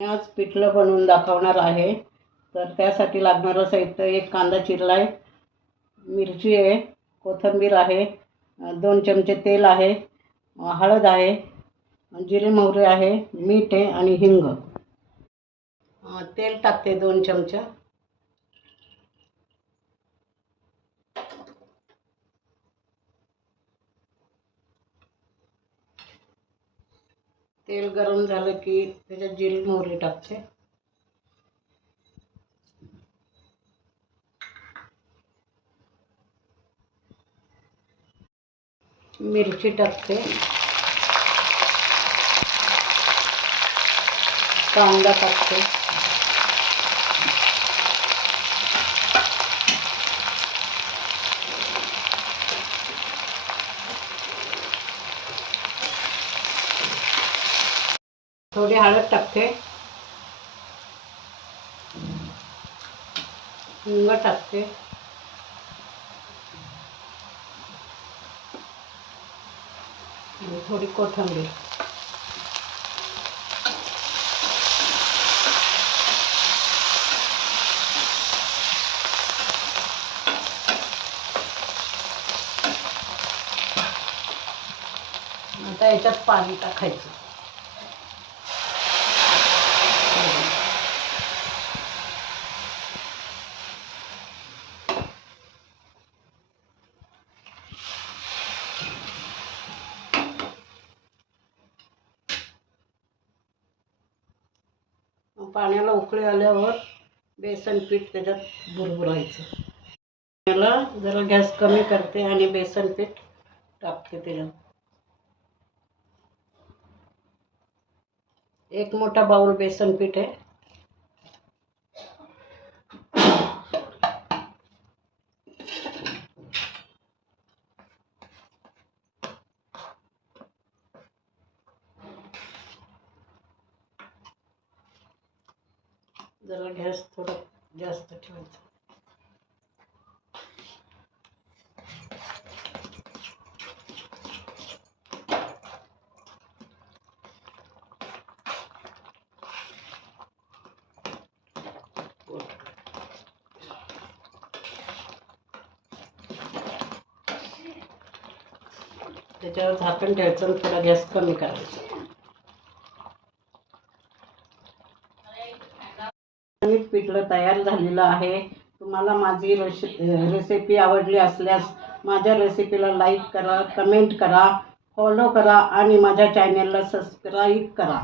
आज पिठलं बनवून दाखवणार आहे. तर त्यासाठी लागणारं साहित्य: एक कांदा चिरला आहे, मिरची आहे, कोथिंबीर आहे, 2 चमचे तेल आहे, हळद आहे, जिरे मोहरी आहे, मीठ आहे आणि हिंग. तेल टाकते 2 चमचे. तेल गरम झालं की त्याच्यात जिरे मोहरी टाकते. मिरची टाकते, कांदा टाकते, थोडी हळद टाकते, हिंग टाकते, थोडी कोथिंबीर. आता याच्यात पाणी टाकायचं. पाण्याला उकळी आल्यावर बेसन पीठ त्याच्यात बुडबुडायचं. त्याला जरा गॅस कमी करते आणि बेसन पीठ टाकते त्याच्यात. एक मोठा बाउल बेसन पीठ आहे. जरा गॅस थोडा जास्त ठेवायचा. त्याच्यावर झाकण ठेवायचं आणि थोडा गॅस कमी करायचा. पिठलं तयार झालेलं आहे. तुम्हाला माझी रेसिपी आवडली असल्यास माझ्या रेसिपीला लाईक करा, कमेंट करा, फॉलो करा आणि माझ्या चॅनलला सबस्क्राईब करा.